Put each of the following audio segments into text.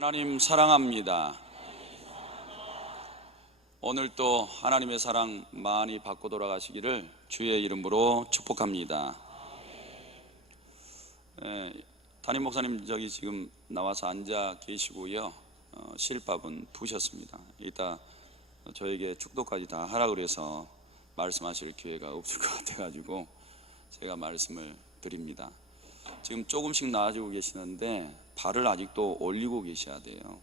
하나님 사랑합니다. 오늘 또 하나님의 사랑 많이 받고 돌아가시기를 주의 이름으로 축복합니다. 담임 목사님 저기 지금 나와서 앉아 계시고요. 실밥은 부셨습니다. 이따 저에게 축도까지 다 하라 그래서 말씀하실 기회가 없을 것 같아가지고 제가 말씀을 드립니다. 지금 조금씩 나아지고 계시는데 발을 아직도 올리고 계셔야 돼요.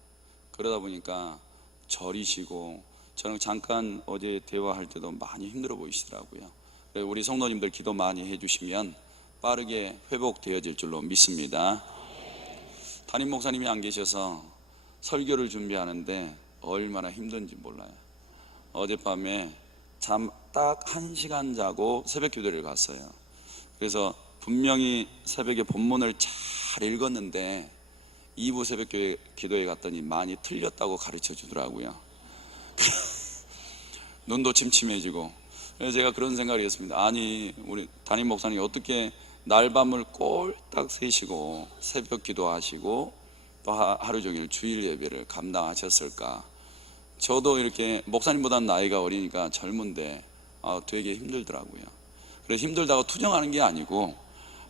그러다 보니까 저리시고, 저는 잠깐 어제 대화할 때도 많이 힘들어 보이시더라고요. 우리 성도님들 기도 많이 해주시면 빠르게 회복되어질 줄로 믿습니다. 담임 목사님이 안 계셔서 설교를 준비하는데 얼마나 힘든지 몰라요. 어젯밤에 잠 딱 1시간 자고 새벽 기도를 갔어요. 그래서 분명히 새벽에 본문을 잘 읽었는데 2부 새벽 기도에 갔더니 많이 틀렸다고 가르쳐 주더라고요. 눈도 침침해지고. 그래서 제가 그런 생각을 했습니다. 아니, 우리 담임 목사님이 어떻게 날밤을 꼴딱 새시고 새벽 기도하시고 또 하루 종일 주일 예배를 감당하셨을까. 저도 이렇게 목사님보다는 나이가 어리니까 젊은데 되게 힘들더라고요. 그래서 힘들다고 투정하는 게 아니고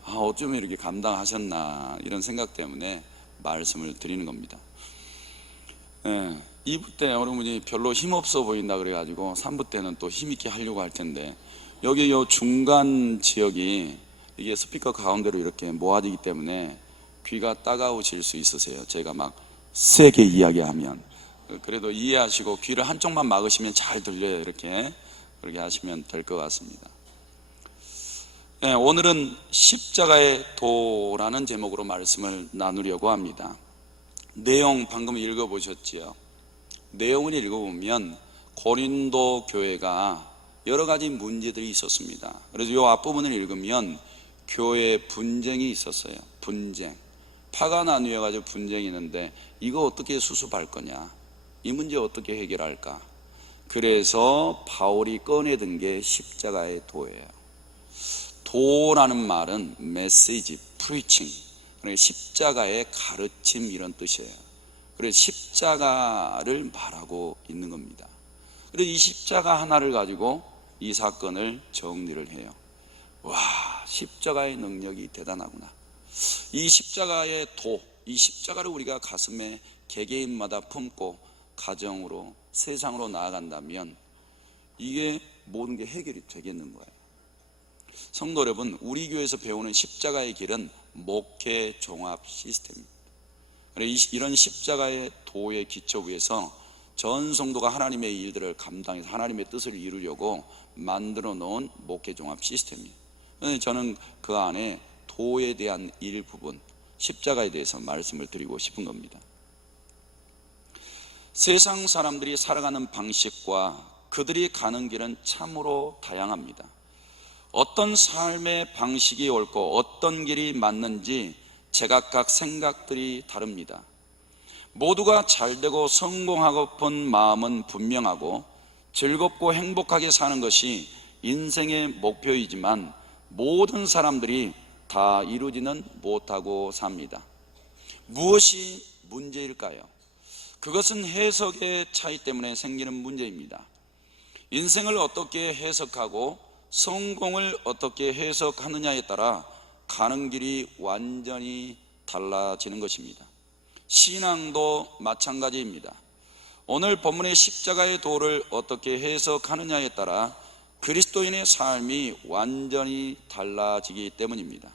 어쩌면 이렇게 감당하셨나 이런 생각 때문에 말씀을 드리는 겁니다. 2부 때 어느 분이 별로 힘없어 보인다 그래가지고 3부 때는 또 힘있게 하려고 할 텐데, 여기 요 중간 지역이 이게 스피커 가운데로 이렇게 모아지기 때문에 귀가 따가우실 수 있으세요. 제가 막 세게 이야기하면. 그래도 이해하시고 귀를 한쪽만 막으시면 잘 들려요. 그렇게 하시면 될 것 같습니다. 오늘은 십자가의 도라는 제목으로 말씀을 나누려고 합니다. 내용 방금 읽어보셨지요? 내용을 읽어보면 고린도 교회가 여러 가지 문제들이 있었습니다. 그래서 이 앞부분을 읽으면 교회에 분쟁이 있었어요. 분쟁, 파가 나뉘어가지고 분쟁이 있는데 이거 어떻게 수습할 거냐, 이 문제 어떻게 해결할까. 그래서 바울이 꺼내든 게 십자가의 도예요. 도라는 말은 메시지, 프리칭, 그러니까 십자가의 가르침 이런 뜻이에요. 그래서 십자가를 말하고 있는 겁니다. 그래서 이 십자가 하나를 가지고 이 사건을 정리를 해요. 와, 십자가의 능력이 대단하구나. 이 십자가의 도, 이 십자가를 우리가 가슴에 개개인마다 품고 가정으로, 세상으로 나아간다면 이게 모든 게 해결이 되겠는 거예요. 성도 여러분, 우리 교회에서 배우는 십자가의 길은 목회 종합 시스템입니다. 이런 십자가의 도의 기초 위에서 전 성도가 하나님의 일들을 감당해서 하나님의 뜻을 이루려고 만들어 놓은 목회 종합 시스템이에요. 저는 그 안에 도에 대한 일부분, 십자가에 대해서 말씀을 드리고 싶은 겁니다. 세상 사람들이 살아가는 방식과 그들이 가는 길은 참으로 다양합니다. 어떤 삶의 방식이 옳고 어떤 길이 맞는지 제각각 생각들이 다릅니다. 모두가 잘되고 성공하고픈 마음은 분명하고 즐겁고 행복하게 사는 것이 인생의 목표이지만 모든 사람들이 다 이루지는 못하고 삽니다. 무엇이 문제일까요? 그것은 해석의 차이 때문에 생기는 문제입니다. 인생을 어떻게 해석하고 성공을 어떻게 해석하느냐에 따라 가는 길이 완전히 달라지는 것입니다. 신앙도 마찬가지입니다. 오늘 본문의 십자가의 도를 어떻게 해석하느냐에 따라 그리스도인의 삶이 완전히 달라지기 때문입니다.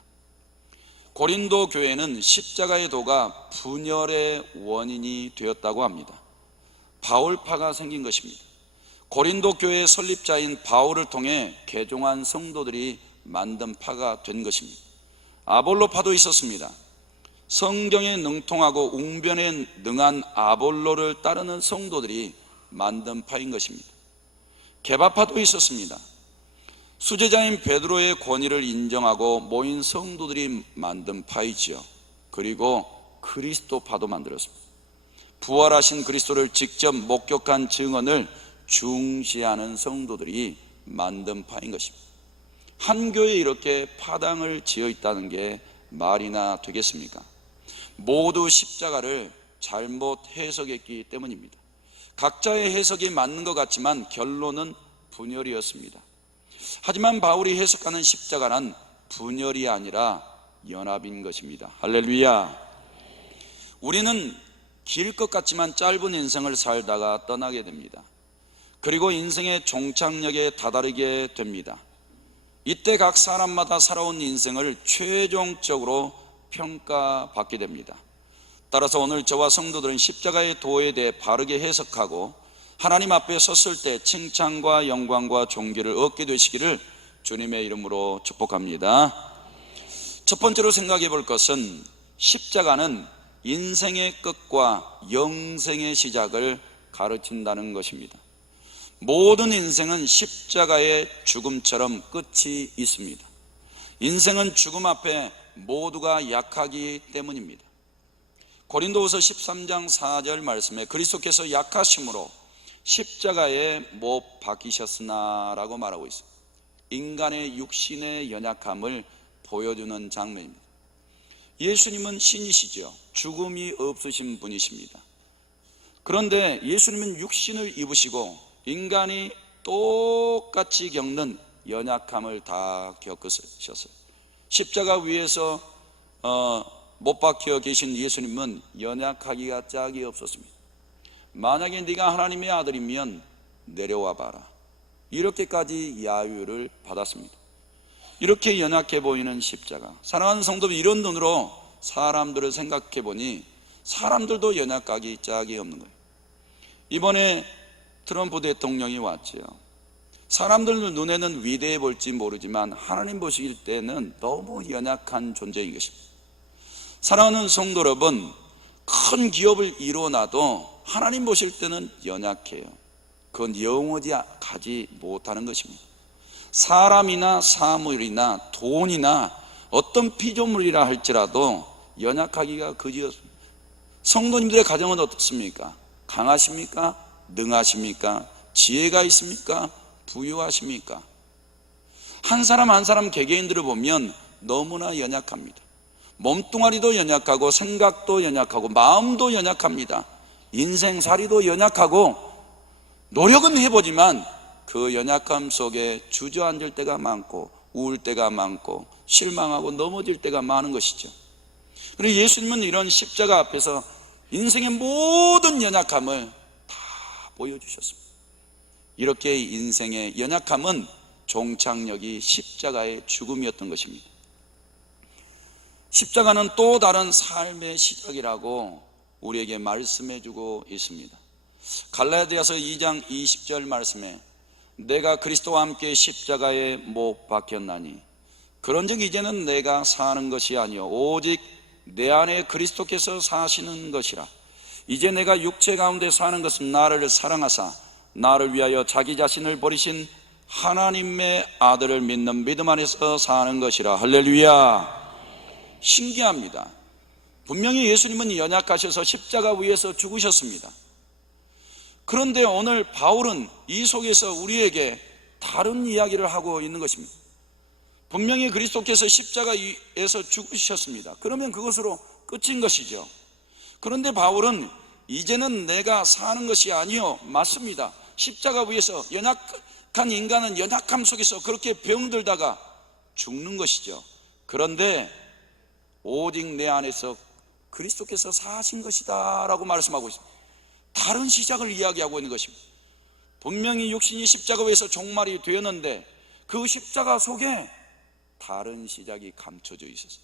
고린도 교회는 십자가의 도가 분열의 원인이 되었다고 합니다. 바울파가 생긴 것입니다. 고린도 교회의 설립자인 바울을 통해 개종한 성도들이 만든 파가 된 것입니다. 아볼로파도 있었습니다. 성경에 능통하고 웅변에 능한 아볼로를 따르는 성도들이 만든 파인 것입니다. 게바파도 있었습니다. 수제자인 베드로의 권위를 인정하고 모인 성도들이 만든 파이지요. 그리고 그리스도파도 만들었습니다. 부활하신 그리스도를 직접 목격한 증언을 중시하는 성도들이 만든 파인 것입니다. 한 교회에 이렇게 파당을 지어 있다는 게 말이나 되겠습니까? 모두 십자가를 잘못 해석했기 때문입니다. 각자의 해석이 맞는 것 같지만 결론은 분열이었습니다. 하지만 바울이 해석하는 십자가는 분열이 아니라 연합인 것입니다. 할렐루야. 우리는 길 것 같지만 짧은 인생을 살다가 떠나게 됩니다. 그리고 인생의 종착역에 다다르게 됩니다. 이때 각 사람마다 살아온 인생을 최종적으로 평가받게 됩니다. 따라서 오늘 저와 성도들은 십자가의 도에 대해 바르게 해석하고 하나님 앞에 섰을 때 칭찬과 영광과 존귀를 얻게 되시기를 주님의 이름으로 축복합니다. 첫 번째로 생각해 볼 것은 십자가는 인생의 끝과 영생의 시작을 가르친다는 것입니다. 모든 인생은 십자가의 죽음처럼 끝이 있습니다. 인생은 죽음 앞에 모두가 약하기 때문입니다. 고린도후서 13장 4절 말씀에 그리스도께서 약하심으로 십자가에 못 박히셨으나 라고 말하고 있습니다. 인간의 육신의 연약함을 보여주는 장면입니다. 예수님은 신이시죠. 죽음이 없으신 분이십니다. 그런데 예수님은 육신을 입으시고 인간이 똑같이 겪는 연약함을 다 겪으셨어요. 십자가 위에서 못 박혀 계신 예수님은 연약하기가 짝이 없었습니다. 만약에 네가 하나님의 아들이면 내려와 봐라, 이렇게까지 야유를 받았습니다. 이렇게 연약해 보이는 십자가, 사랑하는 성도들, 이런 눈으로 사람들을 생각해 보니 사람들도 연약하기 짝이 없는 거예요. 이번에 트럼프 대통령이 왔지요. 사람들 눈에는 위대해 볼지 모르지만 하나님 보실 때는 너무 연약한 존재인 것입니다. 사랑하는 성도 여러분, 큰 기업을 이뤄놔도 하나님 보실 때는 연약해요. 그건 영원히 가지 못하는 것입니다. 사람이나 사물이나 돈이나 어떤 피조물이라 할지라도 연약하기가 그지없습니다. 성도님들의 가정은 어떻습니까? 강하십니까? 능하십니까? 지혜가 있습니까? 부유하십니까? 한 사람 한 사람 개개인들을 보면 너무나 연약합니다. 몸뚱아리도 연약하고 생각도 연약하고 마음도 연약합니다. 인생살이도 연약하고 노력은 해보지만 그 연약함 속에 주저앉을 때가 많고 우울 때가 많고 실망하고 넘어질 때가 많은 것이죠. 그리고 예수님은 이런 십자가 앞에서 인생의 모든 연약함을 다 보여주셨습니다. 이렇게 인생의 연약함은 종착역이 십자가의 죽음이었던 것입니다. 십자가는 또 다른 삶의 시작이라고 우리에게 말씀해주고 있습니다. 갈라디아서 2장 20절 말씀에 내가 그리스도와 함께 십자가에 못 박혔나니 그런즉 이제는 내가 사는 것이 아니요 오직 내 안에 그리스도께서 사시는 것이라. 이제 내가 육체 가운데 사는 것은 나를 사랑하사 나를 위하여 자기 자신을 버리신 하나님의 아들을 믿는 믿음 안에서 사는 것이라. 할렐루야. 신기합니다. 분명히 예수님은 연약하셔서 십자가 위에서 죽으셨습니다. 그런데 오늘 바울은 이 속에서 우리에게 다른 이야기를 하고 있는 것입니다. 분명히 그리스도께서 십자가에서 죽으셨습니다. 그러면 그것으로 끝인 것이죠. 그런데 바울은 이제는 내가 사는 것이 아니요, 맞습니다. 십자가 위에서 연약한 인간은 연약함 속에서 그렇게 병들다가 죽는 것이죠. 그런데 오직 내 안에서 그리스도께서 사신 것이다 라고 말씀하고 있습니다. 다른 시작을 이야기하고 있는 것입니다. 분명히 육신이 십자가 위에서 종말이 되었는데 그 십자가 속에 다른 시작이 감춰져 있었어요.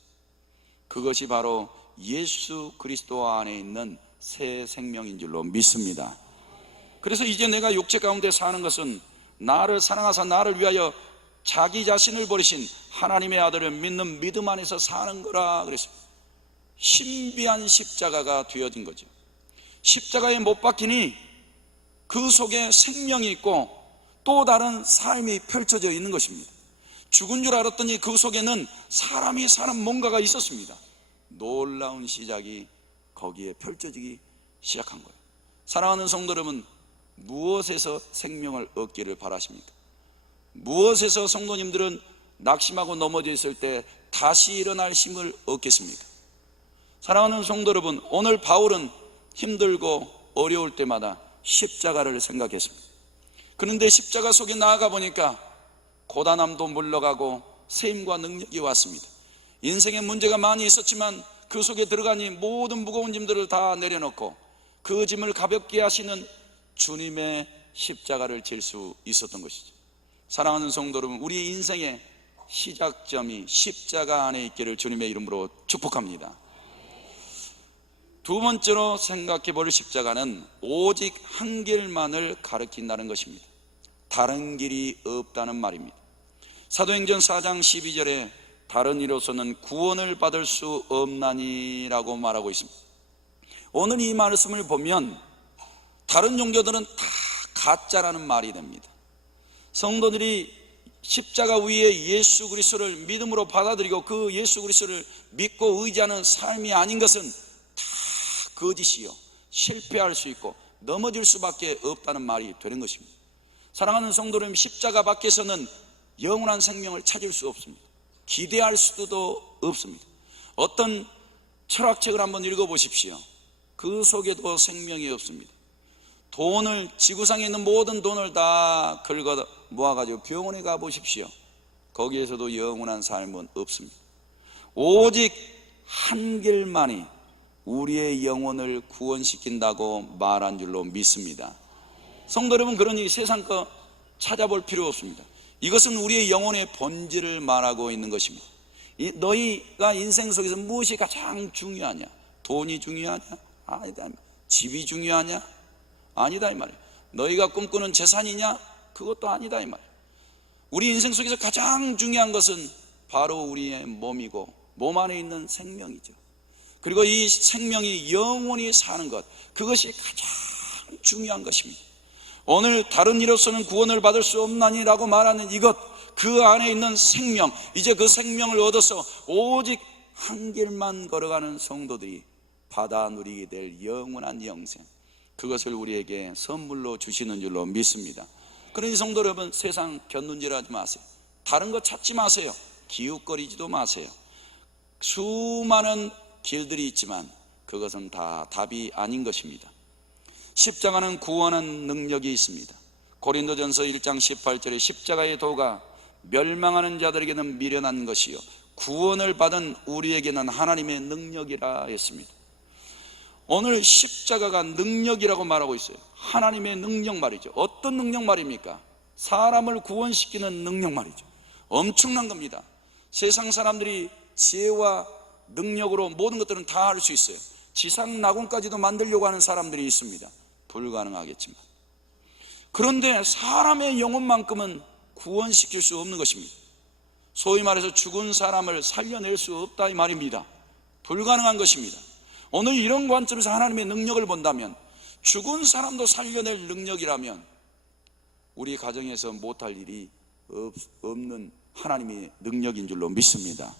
그것이 바로 예수 그리스도 안에 있는 새 생명인 줄로 믿습니다. 그래서 이제 내가 육체 가운데 사는 것은 나를 사랑하사 나를 위하여 자기 자신을 버리신 하나님의 아들을 믿는 믿음 안에서 사는 거라 그랬습니다. 신비한 십자가가 되어진 거죠. 십자가에 못 박히니 그 속에 생명이 있고 또 다른 삶이 펼쳐져 있는 것입니다. 죽은 줄 알았더니 그 속에는 사람이 사는 뭔가가 있었습니다. 놀라운 시작이 거기에 펼쳐지기 시작한 거예요. 사랑하는 성도 여러분, 무엇에서 생명을 얻기를 바라십니까? 무엇에서 성도님들은 낙심하고 넘어져 있을 때 다시 일어날 힘을 얻겠습니까? 사랑하는 성도 여러분, 오늘 바울은 힘들고 어려울 때마다 십자가를 생각했습니다. 그런데 십자가 속에 나아가 보니까 고단함도 물러가고 세임과 능력이 왔습니다. 인생에 문제가 많이 있었지만 그 속에 들어가니 모든 무거운 짐들을 다 내려놓고 그 짐을 가볍게 하시는 주님의 십자가를 질 수 있었던 것이죠. 사랑하는 성도 여러분, 우리 인생의 시작점이 십자가 안에 있기를 주님의 이름으로 축복합니다. 두 번째로 생각해 볼 십자가는 오직 한 길만을 가리킨다는 것입니다. 다른 길이 없다는 말입니다. 사도행전 4장 12절에 다른 이로서는 구원을 받을 수 없나니라고 말하고 있습니다. 오늘 이 말씀을 보면 다른 종교들은 다 가짜라는 말이 됩니다. 성도들이 십자가 위에 예수 그리스도를 믿음으로 받아들이고 그 예수 그리스도를 믿고 의지하는 삶이 아닌 것은 다 거짓이요, 실패할 수 있고 넘어질 수밖에 없다는 말이 되는 것입니다. 사랑하는 성도 여러분, 십자가 밖에서는 영원한 생명을 찾을 수 없습니다. 기대할 수도 없습니다. 어떤 철학책을 한번 읽어보십시오. 그 속에도 생명이 없습니다. 돈을, 지구상에 있는 모든 돈을 다 긁어 모아가지고 병원에 가보십시오. 거기에서도 영원한 삶은 없습니다. 오직 한 길만이 우리의 영혼을 구원시킨다고 말한 줄로 믿습니다. 성도 여러분, 그러니 세상 거 찾아볼 필요 없습니다. 이것은 우리의 영혼의 본질을 말하고 있는 것입니다. 너희가 인생 속에서 무엇이 가장 중요하냐? 돈이 중요하냐? 아니다. 집이 중요하냐? 아니다 이 말이에요. 너희가 꿈꾸는 재산이냐? 그것도 아니다 이 말이에요. 우리 인생 속에서 가장 중요한 것은 바로 우리의 몸이고 몸 안에 있는 생명이죠. 그리고 이 생명이 영원히 사는 것, 그것이 가장 중요한 것입니다. 오늘 다른 이로서는 구원을 받을 수 없나니라고 말하는 이것, 그 안에 있는 생명, 이제 그 생명을 얻어서 오직 한 길만 걸어가는 성도들이 받아 누리게 될 영원한 영생, 그것을 우리에게 선물로 주시는 줄로 믿습니다. 그러니 성도 여러분, 세상 곁눈질하지 마세요. 다른 거 찾지 마세요. 기웃거리지도 마세요. 수많은 길들이 있지만 그것은 다 답이 아닌 것입니다. 십자가는 구원하는 능력이 있습니다. 고린도전서 1장 18절에 십자가의 도가 멸망하는 자들에게는 미련한 것이요 구원을 받은 우리에게는 하나님의 능력이라 했습니다. 오늘 십자가가 능력이라고 말하고 있어요. 하나님의 능력 말이죠. 어떤 능력 말입니까? 사람을 구원시키는 능력 말이죠. 엄청난 겁니다. 세상 사람들이 지혜와 능력으로 모든 것들은 다 할 수 있어요. 지상 낙원까지도 만들려고 하는 사람들이 있습니다. 불가능하겠지만, 그런데 사람의 영혼만큼은 구원시킬 수 없는 것입니다. 소위 말해서 죽은 사람을 살려낼 수 없다 이 말입니다. 불가능한 것입니다. 오늘 이런 관점에서 하나님의 능력을 본다면, 죽은 사람도 살려낼 능력이라면 우리 가정에서 못할 일이 없는 하나님의 능력인 줄로 믿습니다.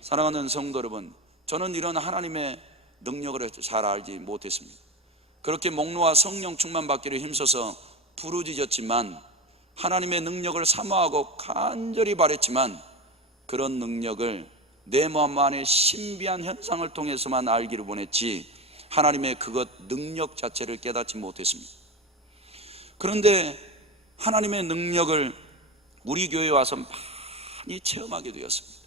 사랑하는 성도 여러분, 저는 이런 하나님의 능력을 잘 알지 못했습니다. 그렇게 목로와 성령 충만 받기를 힘써서 부르짖었지만, 하나님의 능력을 사모하고 간절히 바랬지만 그런 능력을 내 마음 안에 신비한 현상을 통해서만 알기를 원했지 하나님의 그것 능력 자체를 깨닫지 못했습니다. 그런데 하나님의 능력을 우리 교회에 와서 많이 체험하게 되었습니다.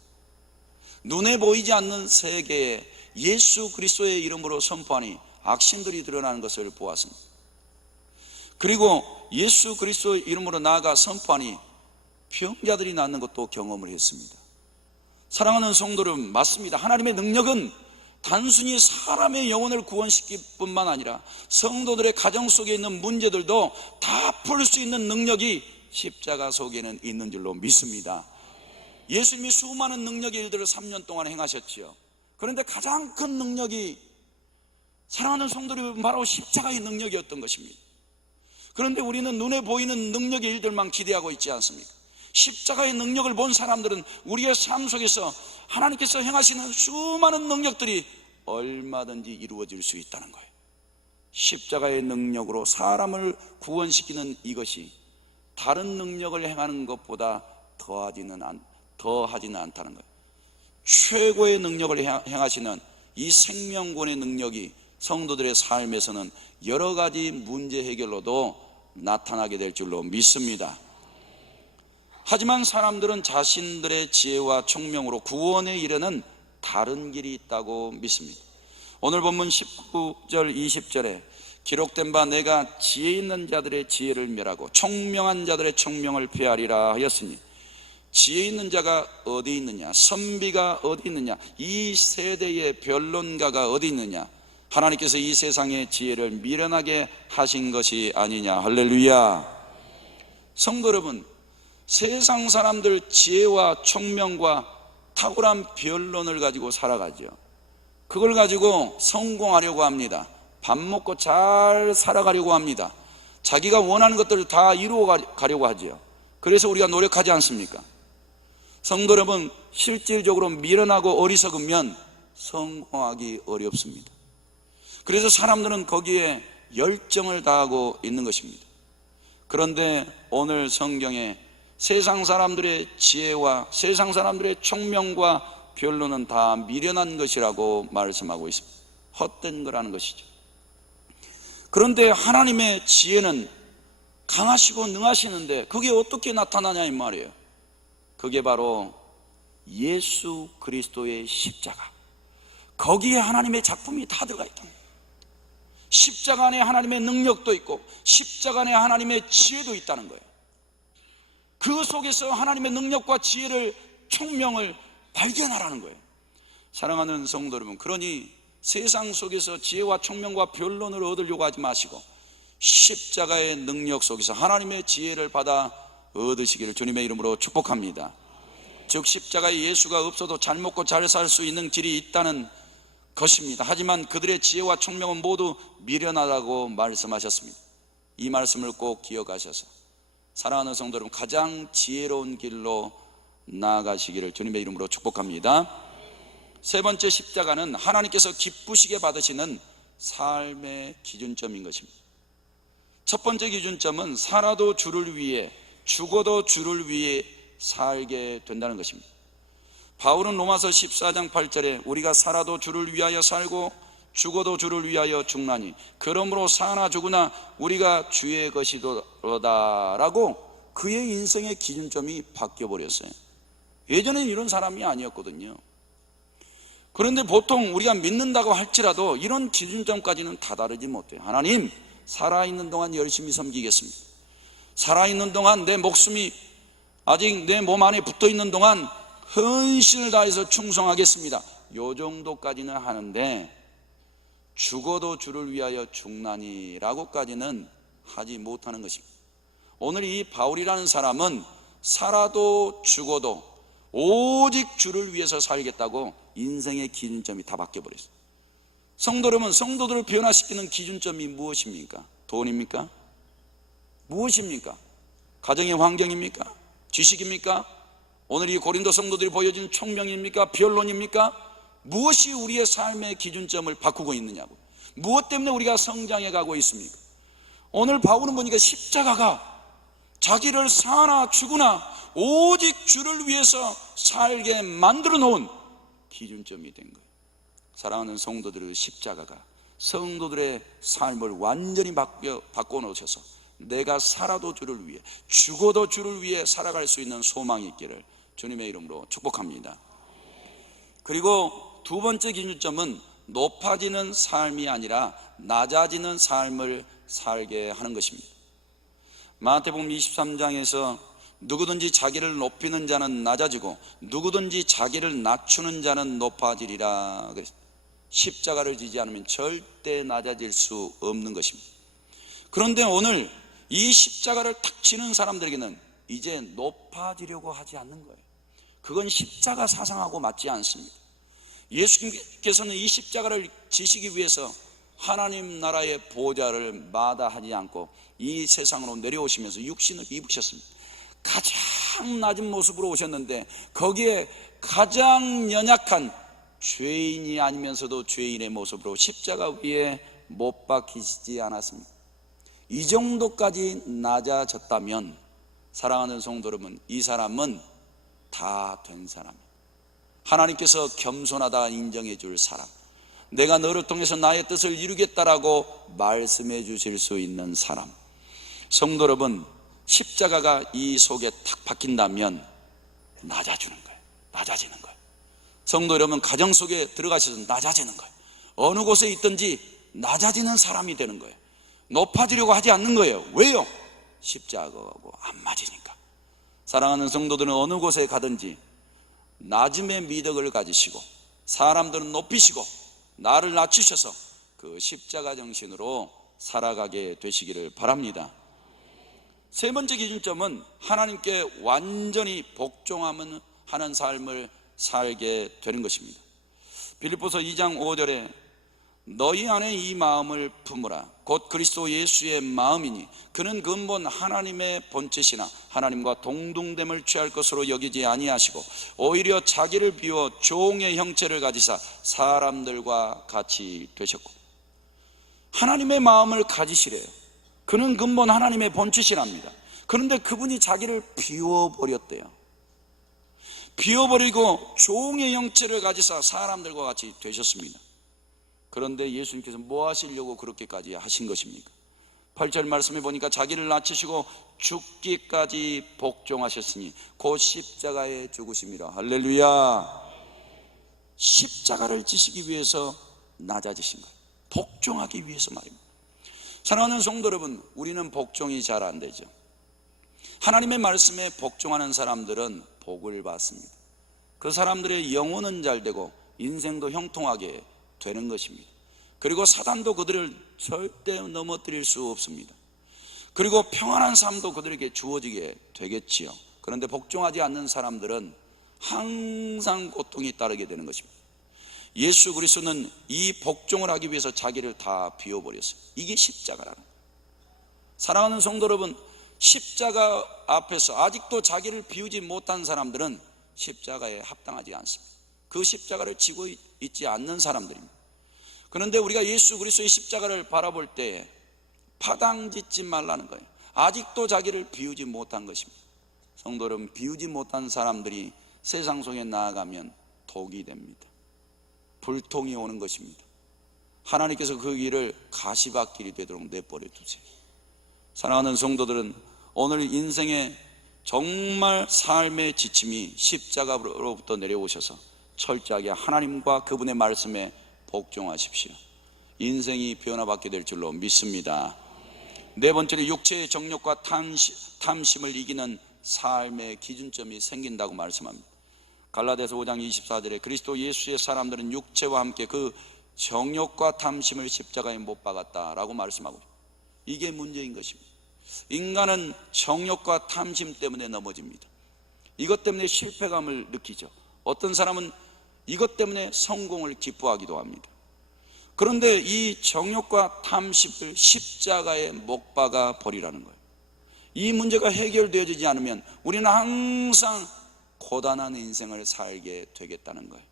눈에 보이지 않는 세계에 예수 그리스도의 이름으로 선포하니 악신들이 드러나는 것을 보았습니다. 그리고 예수 그리스도의 이름으로 나아가 선포하니 병자들이 낫는 것도 경험을 했습니다. 사랑하는 성도 여러분, 맞습니다. 하나님의 능력은 단순히 사람의 영혼을 구원시킬 뿐만 아니라 성도들의 가정 속에 있는 문제들도 다 풀 수 있는 능력이 십자가 속에는 있는 줄로 믿습니다. 예수님이 수많은 능력의 일들을 3년 동안 행하셨지요. 그런데 가장 큰 능력이, 사랑하는 성도들이, 바로 십자가의 능력이었던 것입니다. 그런데 우리는 눈에 보이는 능력의 일들만 기대하고 있지 않습니까? 십자가의 능력을 본 사람들은 우리의 삶 속에서 하나님께서 행하시는 수많은 능력들이 얼마든지 이루어질 수 있다는 거예요. 십자가의 능력으로 사람을 구원시키는 이것이 다른 능력을 행하는 것보다 더하지는 않다는 거예요. 최고의 능력을 행하시는 이 생명권의 능력이 성도들의 삶에서는 여러 가지 문제 해결로도 나타나게 될 줄로 믿습니다. 하지만 사람들은 자신들의 지혜와 총명으로 구원에 이르는 다른 길이 있다고 믿습니다. 오늘 본문 19절 20절에 기록된 바 내가 지혜 있는 자들의 지혜를 멸하고 총명한 자들의 총명을 폐하리라 하였으니, 지혜 있는 자가 어디 있느냐, 선비가 어디 있느냐, 이 세대의 변론가가 어디 있느냐. 하나님께서 이 세상의 지혜를 미련하게 하신 것이 아니냐. 할렐루야. 성도 여러분, 세상 사람들 지혜와 총명과 탁월한 변론을 가지고 살아가죠. 그걸 가지고 성공하려고 합니다. 밥 먹고 잘 살아가려고 합니다. 자기가 원하는 것들을 다 이루어 가려고 하죠. 그래서 우리가 노력하지 않습니까? 성도 여러분, 실질적으로 미련하고 어리석으면 성공하기 어렵습니다. 그래서 사람들은 거기에 열정을 다하고 있는 것입니다. 그런데 오늘 성경에 세상 사람들의 지혜와 세상 사람들의 총명과 변론은 다 미련한 것이라고 말씀하고 있습니다. 헛된 거라는 것이죠. 그런데 하나님의 지혜는 강하시고 능하시는데 그게 어떻게 나타나냐 이 말이에요. 그게 바로 예수 그리스도의 십자가, 거기에 하나님의 작품이 다 들어가 있다. 십자가 안에 하나님의 능력도 있고 십자가 안에 하나님의 지혜도 있다는 거예요. 그 속에서 하나님의 능력과 지혜를, 총명을 발견하라는 거예요. 사랑하는 성도 여러분, 그러니 세상 속에서 지혜와 총명과 변론을 얻으려고 하지 마시고 십자가의 능력 속에서 하나님의 지혜를 받아 얻으시기를 주님의 이름으로 축복합니다. 즉 십자가에 예수가 없어도 잘 먹고 잘 살 수 있는 길이 있다는 것입니다. 하지만 그들의 지혜와 총명은 모두 미련하다고 말씀하셨습니다. 이 말씀을 꼭 기억하셔서 사랑하는 성도 여러분, 가장 지혜로운 길로 나아가시기를 주님의 이름으로 축복합니다. 세 번째 십자가는 하나님께서 기쁘시게 받으시는 삶의 기준점인 것입니다. 첫 번째 기준점은 살아도 주를 위해, 죽어도 주를 위해 살게 된다는 것입니다. 바울은 로마서 14장 8절에 우리가 살아도 주를 위하여 살고 죽어도 주를 위하여 죽나니 그러므로 사나 죽으나 우리가 주의 것이로다 라고 그의 인생의 기준점이 바뀌어버렸어요. 예전에는 이런 사람이 아니었거든요. 그런데 보통 우리가 믿는다고 할지라도 이런 기준점까지는 다다르지 못해요. 하나님, 살아있는 동안 열심히 섬기겠습니다. 살아있는 동안 내 목숨이 아직 내 몸 안에 붙어있는 동안 헌신을 다해서 충성하겠습니다. 요 정도까지는 하는데 죽어도 주를 위하여 죽나니 라고까지는 하지 못하는 것입니다. 오늘 이 바울이라는 사람은 살아도 죽어도 오직 주를 위해서 살겠다고 인생의 기준점이 다 바뀌어버렸어요. 성도 여러분, 성도들을 변화시키는 기준점이 무엇입니까? 돈입니까? 무엇입니까? 가정의 환경입니까? 지식입니까? 오늘 이 고린도 성도들이 보여준 총명입니까? 변론입니까? 무엇이 우리의 삶의 기준점을 바꾸고 있느냐고, 무엇 때문에 우리가 성장해 가고 있습니까? 오늘 바울은 보니까 십자가가 자기를 사나 죽으나 오직 주를 위해서 살게 만들어 놓은 기준점이 된 거예요. 사랑하는 성도들의 십자가가 성도들의 삶을 완전히 바꿔 놓으셔서 내가 살아도 주를 위해, 죽어도 주를 위해 살아갈 수 있는 소망이 있기를 주님의 이름으로 축복합니다. 그리고 두 번째 기준점은 높아지는 삶이 아니라 낮아지는 삶을 살게 하는 것입니다. 마태복음 23장에서 누구든지 자기를 높이는 자는 낮아지고 누구든지 자기를 낮추는 자는 높아지리라. 십자가를 지지 않으면 절대 낮아질 수 없는 것입니다. 그런데 오늘 이 십자가를 탁 지는 사람들에게는 이제 높아지려고 하지 않는 거예요. 그건 십자가 사상하고 맞지 않습니다. 예수님께서는 이 십자가를 지시기 위해서 하나님 나라의 보좌를 마다하지 않고 이 세상으로 내려오시면서 육신을 입으셨습니다. 가장 낮은 모습으로 오셨는데 거기에 가장 연약한 죄인이 아니면서도 죄인의 모습으로 십자가 위에 못 박히시지 않았습니다. 이 정도까지 낮아졌다면 사랑하는 성도 여러분, 이 사람은 다 된 사람이에요. 하나님께서 겸손하다 인정해 줄 사람, 내가 너를 통해서 나의 뜻을 이루겠다라고 말씀해 주실 수 있는 사람. 성도 여러분, 십자가가 이 속에 탁 박힌다면 낮아지는 거예요. 성도 여러분, 가정 속에 들어가셔서 낮아지는 거예요. 어느 곳에 있든지 낮아지는 사람이 되는 거예요. 높아지려고 하지 않는 거예요. 왜요? 십자가하고 안 맞으니까. 사랑하는 성도들은 어느 곳에 가든지 낮음의 미덕을 가지시고 사람들은 높이시고 나를 낮추셔서 그 십자가 정신으로 살아가게 되시기를 바랍니다. 세 번째 기준점은 하나님께 완전히 복종하는 삶을 살게 되는 것입니다. 빌립보서 2장 5절에 너희 안에 이 마음을 품으라. 곧 그리스도 예수의 마음이니 그는 근본 하나님의 본체시나 하나님과 동등됨을 취할 것으로 여기지 아니하시고 오히려 자기를 비워 종의 형체를 가지사 사람들과 같이 되셨고, 하나님의 마음을 가지시래요. 그는 근본 하나님의 본체시랍니다. 그런데 그분이 자기를 비워버렸대요. 비워버리고 종의 형체를 가지사 사람들과 같이 되셨습니다. 그런데 예수님께서 뭐 하시려고 그렇게까지 하신 것입니까? 8절 말씀에 보니까 자기를 낮추시고 죽기까지 복종하셨으니 곧 십자가에 죽으심이라. 할렐루야. 십자가를 지시기 위해서 낮아지신 거예요. 복종하기 위해서 말입니다. 사랑하는 성도 여러분, 우리는 복종이 잘 안 되죠. 하나님의 말씀에 복종하는 사람들은 복을 받습니다. 그 사람들의 영혼은 잘 되고 인생도 형통하게 되는 것입니다. 그리고 사단도 그들을 절대 넘어뜨릴 수 없습니다. 그리고 평안한 삶도 그들에게 주어지게 되겠지요. 그런데 복종하지 않는 사람들은 항상 고통이 따르게 되는 것입니다. 예수 그리스도는 이 복종을 하기 위해서 자기를 다 비워버렸어요. 이게 십자가라는 거예요. 사랑하는 성도 여러분, 십자가 앞에서 아직도 자기를 비우지 못한 사람들은 십자가에 합당하지 않습니다. 그 십자가를 지고 있지 않는 사람들입니다. 그런데 우리가 예수 그리스도의 십자가를 바라볼 때 파당짓지 말라는 거예요. 아직도 자기를 비우지 못한 것입니다. 성도 여러분, 비우지 못한 사람들이 세상 속에 나아가면 독이 됩니다. 불통이 오는 것입니다. 하나님께서 그 길을 가시밭길이 되도록 내버려 두세요. 사랑하는 성도들은 오늘 인생의 정말 삶의 지침이 십자가로부터 내려오셔서 철저하게 하나님과 그분의 말씀에 복종하십시오. 인생이 변화받게 될 줄로 믿습니다. 네 번째로 육체의 정욕과 탐심을 이기는 삶의 기준점이 생긴다고 말씀합니다. 갈라디아서 5장 24절에 그리스도 예수의 사람들은 육체와 함께 그 정욕과 탐심을 십자가에 못 박았다라고 말씀하고, 이게 문제인 것입니다. 인간은 정욕과 탐심 때문에 넘어집니다. 이것 때문에 실패감을 느끼죠. 어떤 사람은 이것 때문에 성공을 기뻐하기도 합니다. 그런데 이 정욕과 탐심을 십자가에 못 박아 버리라는 거예요. 이 문제가 해결되어지지 않으면 우리는 항상 고단한 인생을 살게 되겠다는 거예요.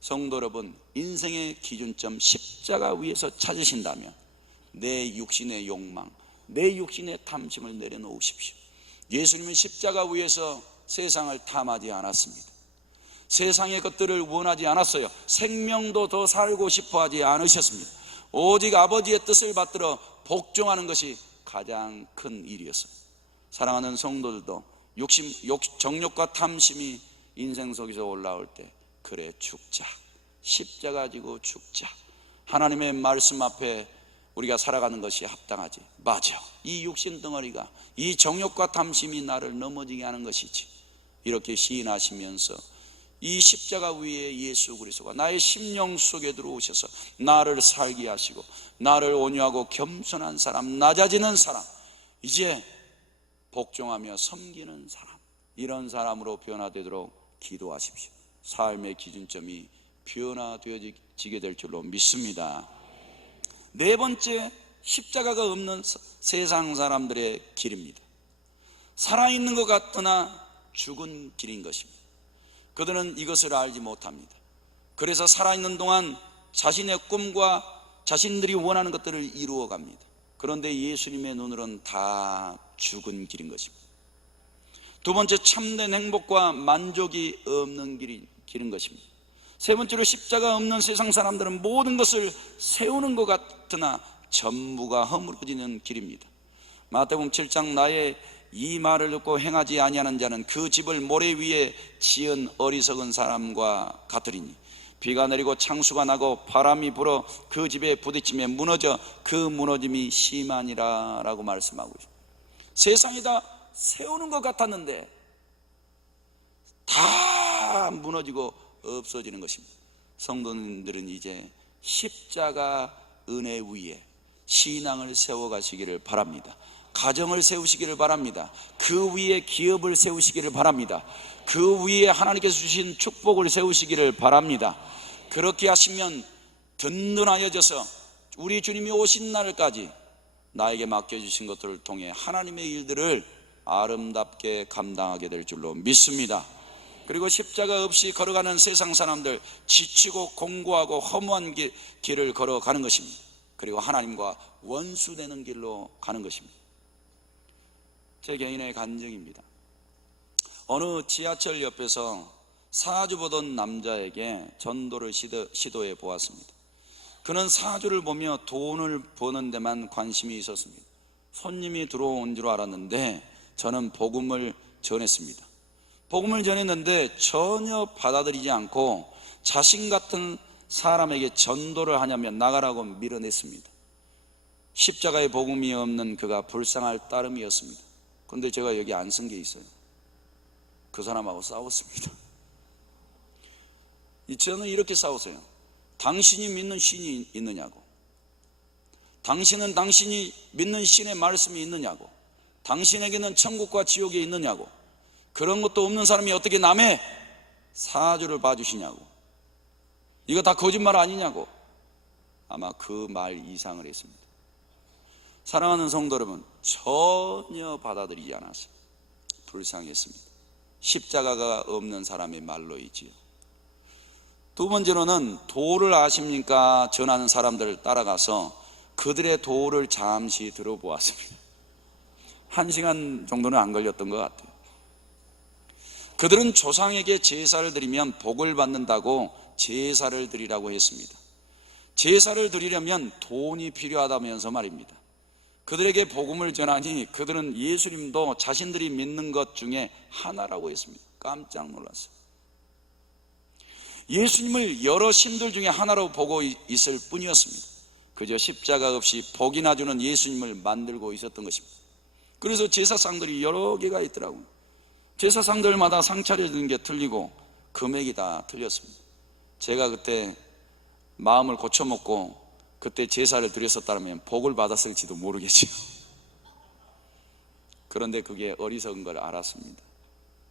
성도 여러분, 인생의 기준점 십자가 위에서 찾으신다면 내 육신의 욕망, 내 육신의 탐심을 내려놓으십시오. 예수님은 십자가 위에서 세상을 탐하지 않았습니다. 세상의 것들을 원하지 않았어요. 생명도 더 살고 싶어 하지 않으셨습니다. 오직 아버지의 뜻을 받들어 복종하는 것이 가장 큰 일이었어요. 사랑하는 성도들도 정욕과 탐심이 인생 속에서 올라올 때, 그래 죽자, 십자가 지고 죽자, 하나님의 말씀 앞에 우리가 살아가는 것이 합당하지. 맞아, 이 육신 덩어리가, 이 정욕과 탐심이 나를 넘어지게 하는 것이지. 이렇게 시인하시면서 이 십자가 위에 예수 그리스도가 나의 심령 속에 들어오셔서 나를 살게 하시고, 나를 온유하고 겸손한 사람, 낮아지는 사람, 이제 복종하며 섬기는 사람, 이런 사람으로 변화되도록 기도하십시오. 삶의 기준점이 변화되어지게 될 줄로 믿습니다. 네 번째, 십자가가 없는 세상 사람들의 길입니다. 살아있는 것 같으나 죽은 길인 것입니다. 그들은 이것을 알지 못합니다. 그래서 살아있는 동안 자신의 꿈과 자신들이 원하는 것들을 이루어갑니다. 그런데 예수님의 눈으로는 다 죽은 길인 것입니다. 두 번째, 참된 행복과 만족이 없는 길인 것입니다. 세 번째로 십자가 없는 세상 사람들은 모든 것을 세우는 것 같으나 전부가 허물어지는 길입니다. 마태복음 7장 나의 이 말을 듣고 행하지 아니하는 자는 그 집을 모래 위에 지은 어리석은 사람과 같으리니 비가 내리고 창수가 나고 바람이 불어 그 집에 부딪히며 무너져 그 무너짐이 심하니라 라고 말씀하고 있습니다. 세상에다 세우는 것 같았는데 다 무너지고 없어지는 것입니다. 성도님들은 이제 십자가 은혜 위에 신앙을 세워가시기를 바랍니다. 가정을 세우시기를 바랍니다. 그 위에 기업을 세우시기를 바랍니다. 그 위에 하나님께서 주신 축복을 세우시기를 바랍니다. 그렇게 하시면 든든하여져서 우리 주님이 오신 날까지 나에게 맡겨주신 것들을 통해 하나님의 일들을 아름답게 감당하게 될 줄로 믿습니다. 그리고 십자가 없이 걸어가는 세상 사람들, 지치고 공고하고 허무한 길을 걸어가는 것입니다. 그리고 하나님과 원수되는 길로 가는 것입니다. 제 개인의 간증입니다. 어느 지하철 옆에서 사주 보던 남자에게 전도를 시도해 보았습니다. 그는 사주를 보며 돈을 버는 데만 관심이 있었습니다. 손님이 들어온 줄 알았는데 저는 복음을 전했습니다. 복음을 전했는데 전혀 받아들이지 않고 자신 같은 사람에게 전도를 하냐면 나가라고 밀어냈습니다. 십자가의 복음이 없는 그가 불쌍할 따름이었습니다. 그런데 제가 여기 안 쓴 게 있어요. 그 사람하고 싸웠습니다. 저는 이렇게 싸웠어요. 당신이 믿는 신이 있느냐고, 당신은 당신이 믿는 신의 말씀이 있느냐고, 당신에게는 천국과 지옥이 있느냐고, 그런 것도 없는 사람이 어떻게 남의 사주를 봐주시냐고, 이거 다 거짓말 아니냐고. 아마 그 말 이상을 했습니다. 사랑하는 성도 여러분, 전혀 받아들이지 않았어요. 불쌍했습니다. 십자가가 없는 사람의 말로이지요. 두 번째로는 도를 아십니까? 전하는 사람들을 따라가서 그들의 도를 잠시 들어보았습니다. 1시간 정도는 안 걸렸던 것 같아요. 그들은 조상에게 제사를 드리면 복을 받는다고 제사를 드리라고 했습니다. 제사를 드리려면 돈이 필요하다면서 말입니다. 그들에게 복음을 전하니 그들은 예수님도 자신들이 믿는 것 중에 하나라고 했습니다. 깜짝 놀랐어요. 예수님을 여러 신들 중에 하나로 보고 있을 뿐이었습니다. 그저 십자가 없이 복이나 주는 예수님을 만들고 있었던 것입니다. 그래서 제사상들이 여러 개가 있더라고요. 제사상들마다 상 차려주는 게 틀리고 금액이 다 틀렸습니다. 제가 그때 마음을 고쳐먹고 그때 제사를 드렸었다면 복을 받았을지도 모르겠지요. 그런데 그게 어리석은 걸 알았습니다.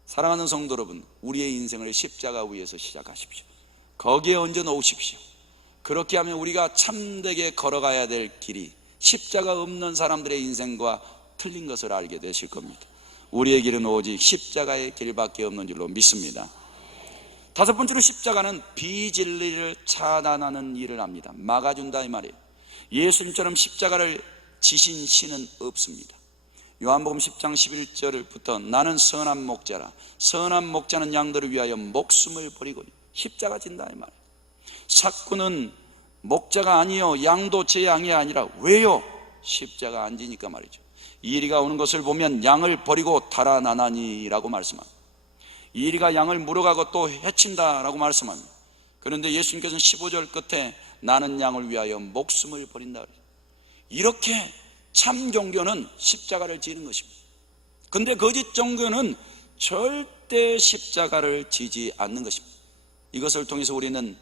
사랑하는 성도 여러분, 우리의 인생을 십자가 위에서 시작하십시오. 거기에 얹어 놓으십시오. 그렇게 하면 우리가 참되게 걸어가야 될 길이 십자가 없는 사람들의 인생과 틀린 것을 알게 되실 겁니다. 우리의 길은 오직 십자가의 길밖에 없는 줄로 믿습니다. 다섯 번째로 십자가는 비진리를 차단하는 일을 합니다. 막아준다 이 말이에요. 예수님처럼 십자가를 지신 신은 없습니다. 요한복음 10장 11절부터 나는 선한 목자라, 선한 목자는 양들을 위하여 목숨을 버리고, 십자가 진다 이 말이에요. 삭구는 목자가 아니요 양도 제 양이 아니라. 왜요? 십자가 안 지니까 말이죠. 이리가 오는 것을 보면 양을 버리고 달아나나니라고 말씀합니다. 이리가 양을 물어가고 또 해친다라고 말씀합니다. 그런데 예수님께서는 15절 끝에 나는 양을 위하여 목숨을 버린다. 이렇게 참 종교는 십자가를 지는 것입니다. 그런데 거짓 종교는 절대 십자가를 지지 않는 것입니다. 이것을 통해서 우리는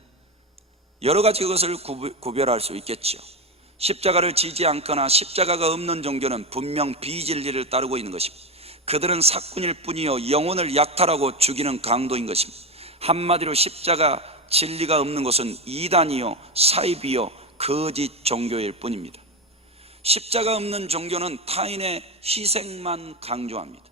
여러 가지 것을 구별할 수 있겠죠. 십자가를 지지 않거나 십자가가 없는 종교는 분명 비진리를 따르고 있는 것입니다. 그들은 사꾼일 뿐이요 영혼을 약탈하고 죽이는 강도인 것입니다. 한마디로 십자가 진리가 없는 것은 이단이요 사입이요 거짓 종교일 뿐입니다. 십자가 없는 종교는 타인의 희생만 강조합니다.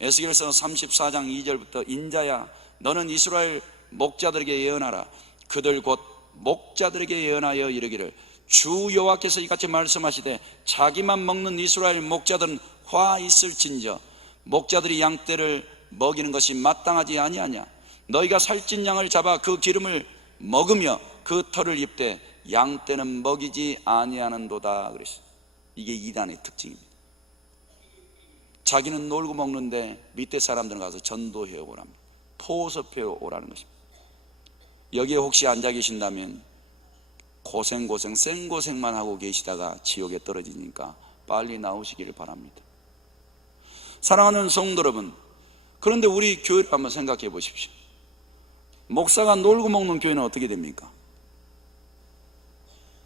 에스겔서 34장 2절부터 인자야 너는 이스라엘 목자들에게 예언하라. 그들 곧 목자들에게 예언하여 이르기를 주 여호와께서 이같이 말씀하시되 자기만 먹는 이스라엘 목자들은 화 있을진저 목자들이 양떼를 먹이는 것이 마땅하지 아니하냐. 너희가 살찐 양을 잡아 그 기름을 먹으며 그 털을 입되 양 떼는 먹이지 아니하는도다 그랬어요. 이게 이단의 특징입니다. 자기는 놀고 먹는데 밑에 사람들은 가서 전도해 오랍니다. 포섭해 오라는 것입니다. 여기에 혹시 앉아 계신다면 생고생만 하고 계시다가 지옥에 떨어지니까 빨리 나오시기를 바랍니다. 사랑하는 성도 여러분, 그런데 우리 교회를 한번 생각해 보십시오. 목사가 놀고 먹는 교회는 어떻게 됩니까?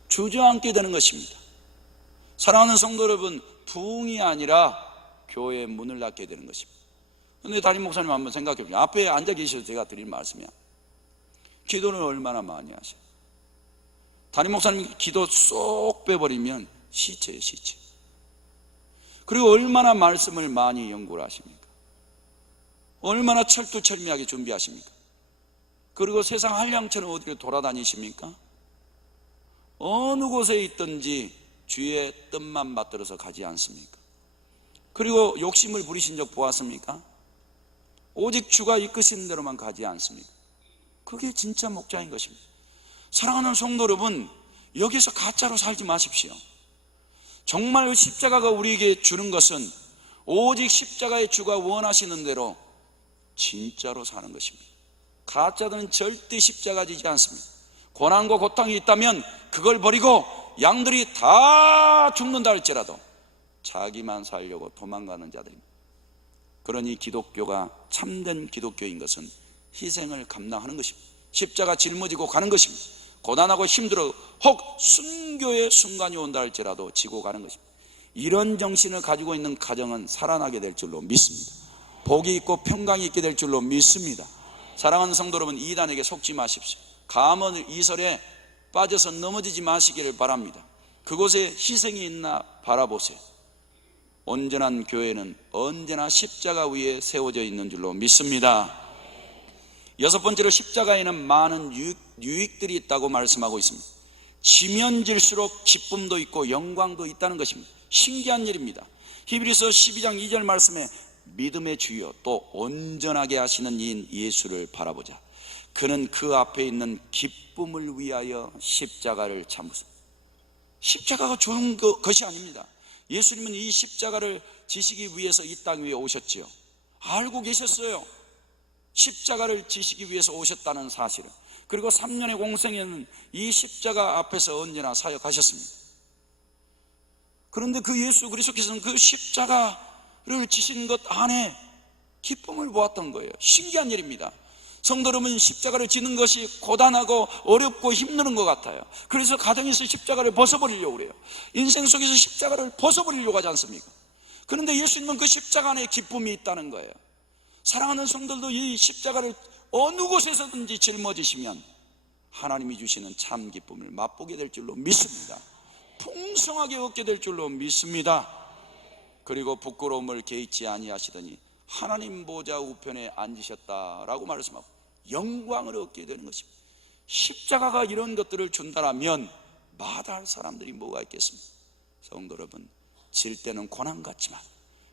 주저앉게 되는 것입니다. 사랑하는 성도 여러분, 부흥이 아니라 교회의 문을 닫게 되는 것입니다. 그런데 담임 목사님 한번 생각해 보세요. 앞에 앉아 계셔서 제가 드릴 말씀이야. 기도를 얼마나 많이 하세요? 담임 목사님 기도 쏙 빼버리면 시체예요, 시체. 그리고 얼마나 말씀을 많이 연구를 하십니까? 얼마나 철두철미하게 준비하십니까? 그리고 세상 한량처럼 어디를 돌아다니십니까? 어느 곳에 있든지 주의 뜻만 받들어서 가지 않습니까? 그리고 욕심을 부리신 적 보았습니까? 오직 주가 이끄시는 대로만 가지 않습니까? 그게 진짜 목자인 것입니다. 사랑하는 성도 여러분, 여기서 가짜로 살지 마십시오. 정말 십자가가 우리에게 주는 것은 오직 십자가의 주가 원하시는 대로 진짜로 사는 것입니다. 가짜들은 절대 십자가 지지 않습니다. 고난과 고통이 있다면 그걸 버리고 양들이 다 죽는다 할지라도 자기만 살려고 도망가는 자들입니다. 그러니 기독교가 참된 기독교인 것은 희생을 감당하는 것입니다. 십자가 짊어지고 가는 것입니다. 고난하고 힘들어 혹 순교의 순간이 온다 할지라도 지고 가는 것입니다. 이런 정신을 가지고 있는 가정은 살아나게 될 줄로 믿습니다. 복이 있고 평강이 있게 될 줄로 믿습니다. 사랑하는 성도 여러분, 이단에게 속지 마십시오. 감언 이설에 빠져서 넘어지지 마시기를 바랍니다. 그곳에 희생이 있나 바라보세요. 온전한 교회는 언제나 십자가 위에 세워져 있는 줄로 믿습니다. 여섯 번째로 십자가에는 많은 유익들이 있다고 말씀하고 있습니다. 지면 질수록 기쁨도 있고 영광도 있다는 것입니다. 신기한 일입니다. 히브리서 12장 2절 말씀에 믿음의 주여 또 온전하게 하시는 이인 예수를 바라보자. 그는 그 앞에 있는 기쁨을 위하여 십자가를 참으셨습니다. 십자가가 좋은 것이 아닙니다. 예수님은 이 십자가를 지시기 위해서 이 땅 위에 오셨지요. 알고 계셨어요. 십자가를 지시기 위해서 오셨다는 사실을. 그리고 3년의 공생에는 이 십자가 앞에서 언제나 사역하셨습니다. 그런데 그 예수 그리스도께서는 그 십자가를 지신 것 안에 기쁨을 보았던 거예요. 신기한 일입니다. 성도 여러분, 십자가를 지는 것이 고단하고 어렵고 힘든 것 같아요. 그래서 가정에서 십자가를 벗어버리려고 그래요. 인생 속에서 십자가를 벗어버리려고 하지 않습니까? 그런데 예수님은 그 십자가 안에 기쁨이 있다는 거예요. 사랑하는 성도들도 이 십자가를 어느 곳에서든지 짊어지시면 하나님이 주시는 참 기쁨을 맛보게 될 줄로 믿습니다. 풍성하게 얻게 될 줄로 믿습니다. 그리고 부끄러움을 개의치 아니하시더니 하나님 보좌 우편에 앉으셨다라고 말씀하고 영광을 얻게 되는 것입니다. 십자가가 이런 것들을 준다라면 마다할 사람들이 뭐가 있겠습니까? 성도 여러분, 질 때는 고난 같지만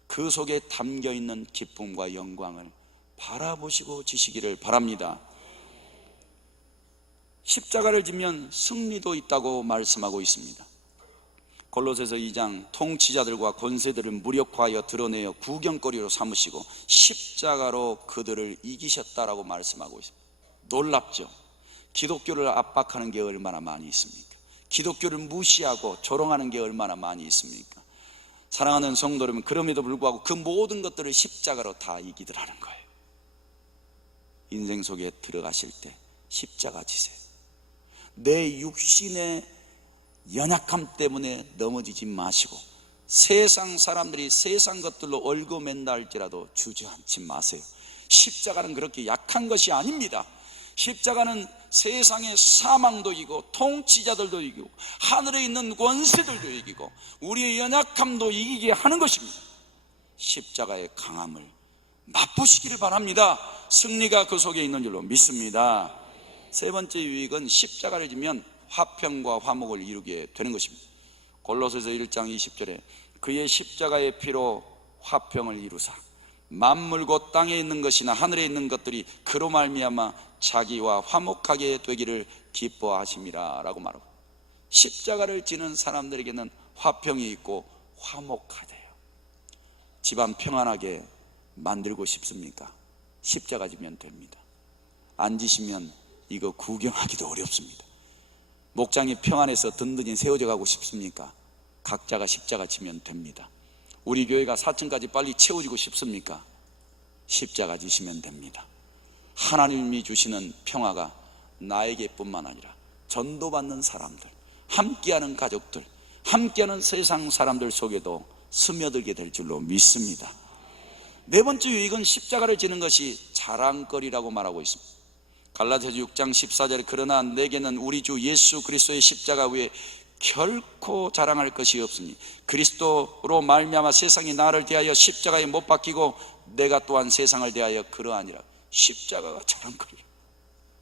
그 속에 담겨있는 기쁨과 영광을 바라보시고 지시기를 바랍니다. 십자가를 지면 승리도 있다고 말씀하고 있습니다. 골로새서 2장 통치자들과 권세들을 무력화하여 드러내어 구경거리로 삼으시고 십자가로 그들을 이기셨다라고 말씀하고 있습니다. 놀랍죠? 기독교를 압박하는 게 얼마나 많이 있습니까? 기독교를 무시하고 조롱하는 게 얼마나 많이 있습니까? 사랑하는 성도 여러분, 그럼에도 불구하고 그 모든 것들을 십자가로 다 이기더라는 거예요. 인생 속에 들어가실 때 십자가 지세요. 내 육신의 연약함 때문에 넘어지지 마시고 세상 사람들이 세상 것들로 얽어맨다 할지라도 주저앉지 마세요. 십자가는 그렇게 약한 것이 아닙니다. 십자가는 세상의 사망도 이기고 통치자들도 이기고 하늘에 있는 권세들도 이기고 우리의 연약함도 이기게 하는 것입니다. 십자가의 강함을 맛보시기를 바랍니다. 승리가 그 속에 있는 줄로 믿습니다. 세 번째 유익은 십자가를 지면 화평과 화목을 이루게 되는 것입니다. 골로새서 1장 20절에 그의 십자가의 피로 화평을 이루사 만물 곧 땅에 있는 것이나 하늘에 있는 것들이 그로 말미암아 자기와 화목하게 되기를 기뻐하심이라 라고 말하고, 십자가를 지는 사람들에게는 화평이 있고 화목하대요. 집안 평안하게 만들고 싶습니까? 십자가 지면 됩니다. 안 지시면 이거 구경하기도 어렵습니다. 목장이 평안해서 든든히 세워져 가고 싶습니까? 각자가 십자가 지면 됩니다. 우리 교회가 4층까지 빨리 채워지고 싶습니까? 십자가 지시면 됩니다. 하나님이 주시는 평화가 나에게뿐만 아니라 전도받는 사람들, 함께하는 가족들, 함께하는 세상 사람들 속에도 스며들게 될 줄로 믿습니다. 네 번째 유익은 십자가를 지는 것이 자랑거리라고 말하고 있습니다. 갈라디아서 6장 14절에 그러나 내게는 우리 주 예수 그리스도의 십자가 외에 결코 자랑할 것이 없으니 그리스도로 말미암아 세상이 나를 대하여 십자가에 못 박히고 내가 또한 세상을 대하여 그러하니라. 십자가가 자랑거리라.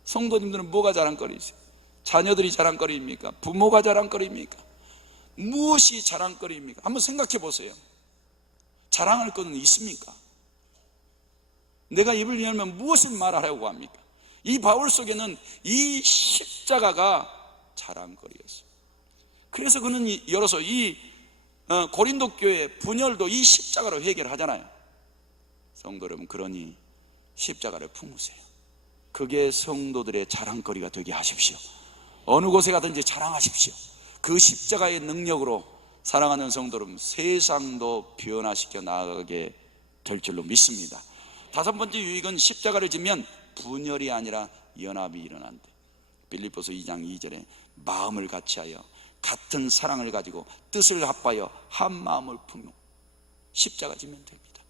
성도님들은 뭐가 자랑거리세요? 자녀들이 자랑거리입니까? 부모가 자랑거리입니까? 무엇이 자랑거리입니까? 한번 생각해 보세요. 자랑할 것은 있습니까? 내가 입을 열면 무엇을 말하려고 합니까? 이 바울 속에는 이 십자가가 자랑거리였어요. 그래서 그는 열어서 이 고린도 교회 분열도 이 십자가로 해결하잖아요. 성도 여러분, 그러니 십자가를 품으세요. 그게 성도들의 자랑거리가 되게 하십시오. 어느 곳에 가든지 자랑하십시오. 그 십자가의 능력으로 사랑하는 성도 여러분, 세상도 변화시켜 나아가게 될 줄로 믿습니다. 다섯 번째 유익은 십자가를 지면 분열이 아니라 연합이 일어난대. 빌립보서 2장 2절에 마음을 같이하여 같은 사랑을 가지고 뜻을 합하여 한 마음을 품고 십자가 지면 됩니다.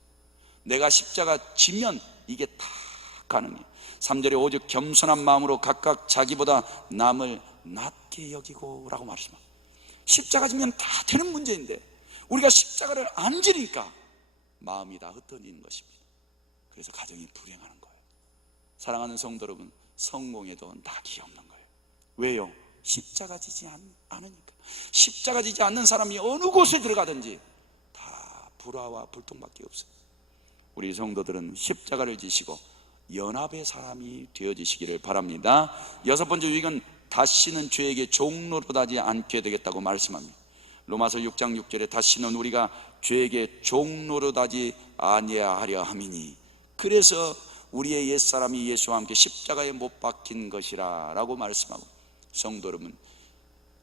내가 십자가 지면 이게 다 가능해요. 3절에 오직 겸손한 마음으로 각각 자기보다 남을 낮게 여기고 라고 말했습니다. 십자가 지면 다 되는 문제인데 우리가 십자가를 안 지니까 마음이 다 흩어지는 것입니다. 그래서 가정이 불행하는 거예요. 사랑하는 성도 여러분, 성공에도 낙이 없는 거예요. 왜요? 십자가 지지 않으니까. 십자가 지지 않는 사람이 어느 곳에 들어가든지 다 불화와 불통밖에 없어요. 우리 성도들은 십자가를 지시고 연합의 사람이 되어지시기를 바랍니다. 여섯 번째 유익은 다시는 죄에게 종노릇하지 않게 되겠다고 말씀합니다. 로마서 6장 6절에 다시는 우리가 죄에게 종노릇하지 아니하려 함이니 그래서 우리의 옛사람이 예수와 함께 십자가에 못 박힌 것이라 라고 말씀하고, 성도 여러분,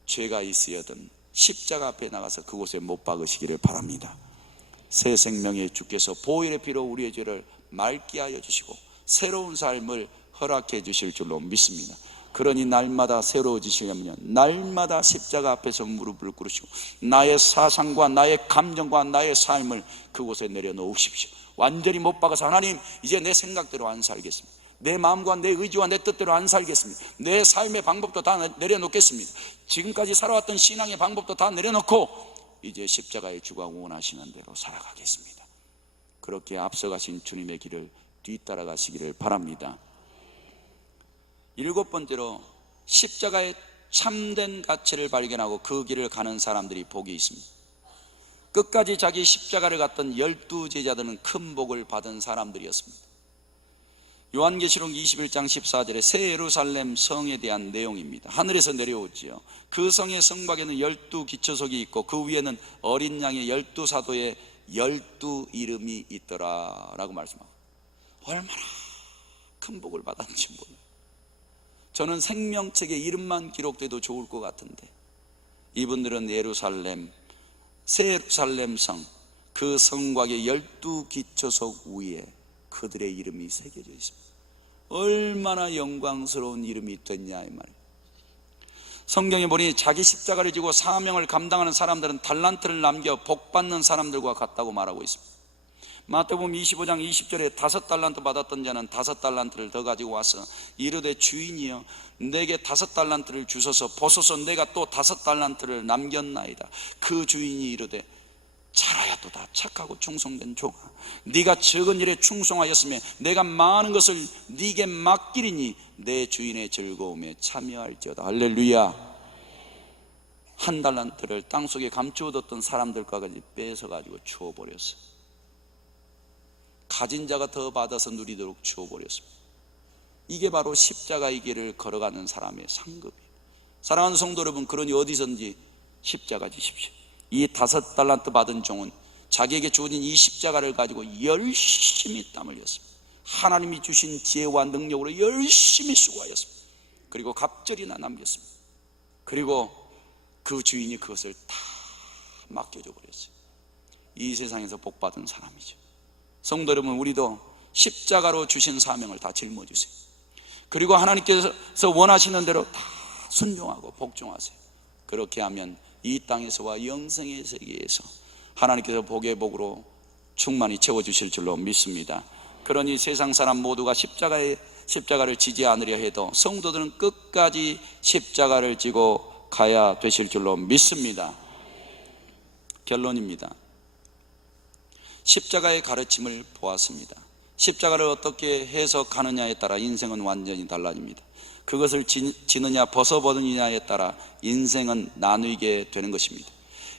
죄가 있으여든 십자가 앞에 나가서 그곳에 못 박으시기를 바랍니다. 새 생명의 주께서 보혈의 피로 우리의 죄를 맑게 하여 주시고 새로운 삶을 허락해 주실 줄로 믿습니다. 그러니 날마다 새로워지시려면 날마다 십자가 앞에서 무릎을 꿇으시고 나의 사상과 나의 감정과 나의 삶을 그곳에 내려놓으십시오. 완전히 못 박아서 하나님, 이제 내 생각대로 안 살겠습니다. 내 마음과 내 의지와 내 뜻대로 안 살겠습니다. 내 삶의 방법도 다 내려놓겠습니다. 지금까지 살아왔던 신앙의 방법도 다 내려놓고 이제 십자가의 주가 원하시는 대로 살아가겠습니다. 그렇게 앞서가신 주님의 길을 뒤따라가시기를 바랍니다. 일곱 번째로 십자가의 참된 가치를 발견하고 그 길을 가는 사람들이 복이 있습니다. 끝까지 자기 십자가를 갔던 12제자들은 큰 복을 받은 사람들이었습니다. 요한계시록 21장 14절에 새 예루살렘 성에 대한 내용입니다. 하늘에서 내려오지요. 그 성의 성곽에는 12기초석이 있고 그 위에는 어린 양의 12사도의 12 이름이 있더라 라고 말씀합니다. 얼마나 큰 복을 받았는지 몰라요. 저는 생명책에 이름만 기록돼도 좋을 것 같은데 이분들은 예루살렘, 새 예루살렘 성, 그 성곽의 12기초석 위에 그들의 이름이 새겨져 있습니다. 얼마나 영광스러운 이름이 됐냐 이 말이에요. 성경에 보니 자기 십자가를 지고 사명을 감당하는 사람들은 달란트를 남겨 복받는 사람들과 같다고 말하고 있습니다. 마태복음 25장 20절에 5달란트 받았던 자는 5달란트를 더 가지고 와서 이르되 주인이여 내게 5달란트를 주소서 보소서 내가 또 5달란트를 남겼나이다. 그 주인이 이르되 잘하였도다 착하고 충성된 종아, 네가 적은 일에 충성하였으며 내가 많은 것을 네게 맡기리니 내 주인의 즐거움에 참여할지어다. 할렐루야. 1달란트를 땅속에 감추어뒀던 사람들과까지 뺏어가지고 주워버렸어요. 가진 자가 더 받아서 누리도록 주워버렸습니다. 이게 바로 십자가의 길을 걸어가는 사람의 상급이에요. 사랑하는 성도 여러분, 그러니 어디선지 십자가 지십시오. 이 5달란트 받은 종은 자기에게 주어진 이 십자가를 가지고 열심히 땀을 흘렸습니다. 하나님이 주신 지혜와 능력으로 열심히 수고하였습니다. 그리고 갑절이나 남겼습니다. 그리고 그 주인이 그것을 다 맡겨줘 버렸어요. 이 세상에서 복받은 사람이죠. 성도 여러분, 우리도 십자가로 주신 사명을 다 짊어지세요. 그리고 하나님께서 원하시는 대로 다 순종하고 복종하세요. 그렇게 하면 이 땅에서와 영생의 세계에서 하나님께서 복의 복으로 충만히 채워주실 줄로 믿습니다. 그러니 세상 사람 모두가 십자가를 지지 않으려 해도 성도들은 끝까지 십자가를 지고 가야 되실 줄로 믿습니다. 결론입니다. 십자가의 가르침을 보았습니다. 십자가를 어떻게 해석하느냐에 따라 인생은 완전히 달라집니다. 그것을 지느냐 벗어버리느냐에 따라 인생은 나누게 되는 것입니다.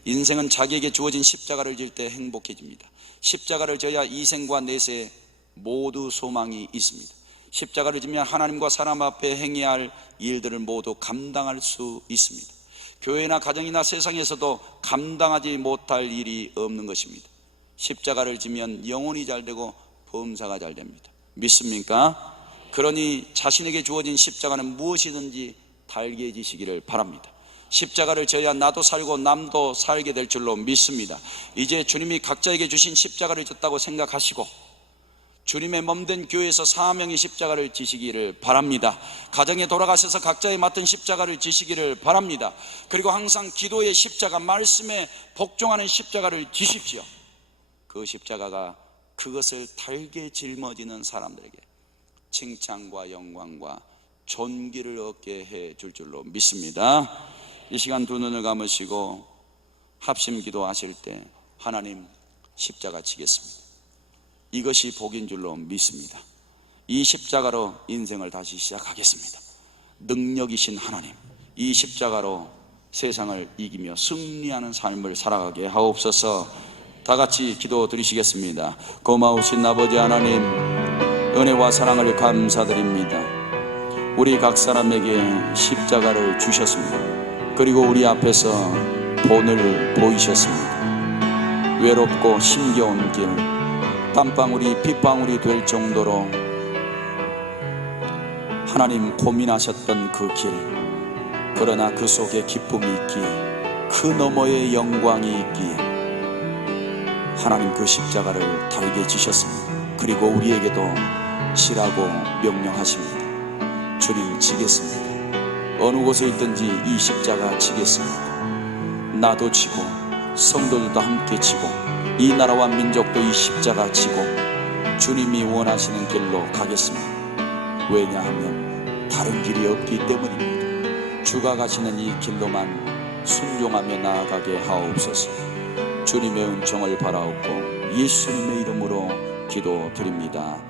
인생은 자기에게 주어진 십자가를 질 때 행복해집니다. 십자가를 져야 이생과 내세 모두 소망이 있습니다. 십자가를 지면 하나님과 사람 앞에 행해야 할 일들을 모두 감당할 수 있습니다. 교회나 가정이나 세상에서도 감당하지 못할 일이 없는 것입니다. 십자가를 지면 영혼이 잘 되고 범사가 잘 됩니다. 믿습니까? 그러니 자신에게 주어진 십자가는 무엇이든지 달게 지시기를 바랍니다. 십자가를 져야 나도 살고 남도 살게 될 줄로 믿습니다. 이제 주님이 각자에게 주신 십자가를 졌다고 생각하시고 주님의 몸된 교회에서 사명의 십자가를 지시기를 바랍니다. 가정에 돌아가셔서 각자의 맡은 십자가를 지시기를 바랍니다. 그리고 항상 기도의 십자가, 말씀에 복종하는 십자가를 지십시오. 그 십자가가 그것을 달게 짊어지는 사람들에게 칭찬과 영광과 존귀를 얻게 해 줄 줄로 믿습니다. 이 시간 두 눈을 감으시고 합심 기도하실 때 하나님, 십자가 지겠습니다. 이것이 복인 줄로 믿습니다. 이 십자가로 인생을 다시 시작하겠습니다. 능력이신 하나님, 이 십자가로 세상을 이기며 승리하는 삶을 살아가게 하옵소서. 다 같이 기도 드리시겠습니다. 고마우신 아버지 하나님, 은혜와 사랑을 감사드립니다. 우리 각 사람에게 십자가를 주셨습니다. 그리고 우리 앞에서 본을 보이셨습니다. 외롭고 힘겨운 길, 땀방울이 빗방울이 될 정도로 하나님 고민하셨던 그 길, 그러나 그 속에 기쁨이 있기에, 그 너머에 영광이 있기에 하나님 그 십자가를 달게 지셨습니다. 그리고 우리에게도 지라고 명령하십니다. 주님, 지겠습니다. 어느 곳에 있든지 이 십자가 지겠습니다. 나도 지고 성도들도 함께 지고 이 나라와 민족도 이 십자가 지고 주님이 원하시는 길로 가겠습니다. 왜냐하면 다른 길이 없기 때문입니다. 주가 가시는 이 길로만 순종하며 나아가게 하옵소서. 주님의 은총을 바라옵고 예수님의 이름으로 기도드립니다.